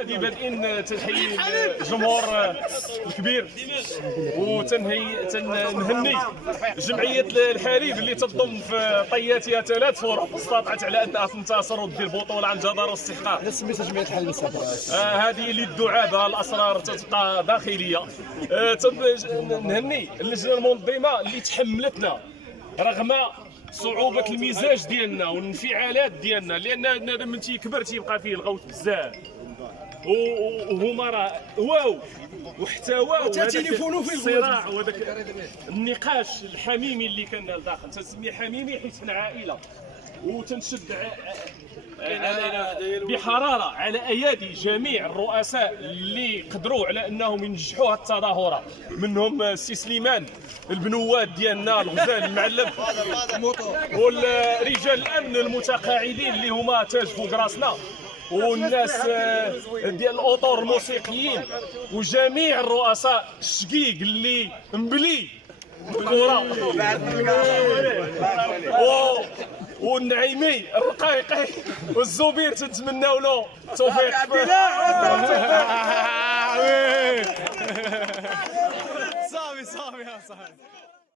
هذه بادئين تنحيي الجمهور الكبير تنهني جمعيه الحريب اللي تضم في طياتها 3 فرق استطاعت على انها تنتصر ودير بطوله عن جدارة واستحقاق. سميتها جمعيه الحريب هذه اللي الدعابه الاسرار تبقى داخليه. نهني اللجنه المنظمه اللي تحملتنا رغم صعوبة المزاج ديالنا والانفعالات ديالنا، لان من تيكبر تيبقى فيه الغوت بزاف وهما راه واو واحتواو تليفونو في الصراع وهذاك النقاش الحميمي اللي كان لداخل. تنسميه حميمي حيت حنا عائله وتنشد بحراره على ايادي جميع الرؤساء اللي قدروا على انهم ينجحوا هذه التظاهره، منهم السي سليمان البنوات ديالنا الغزال المعلم والرجال الامن المتقاعدين اللي هما تاج فوق راسنا والناس ديال الاطور الموسيقيين وجميع الرؤساء الشقيق اللي مبلي بالكره والنعيمي الرقيقي والزبير تنتمناو له التوفيق. صافي صافي.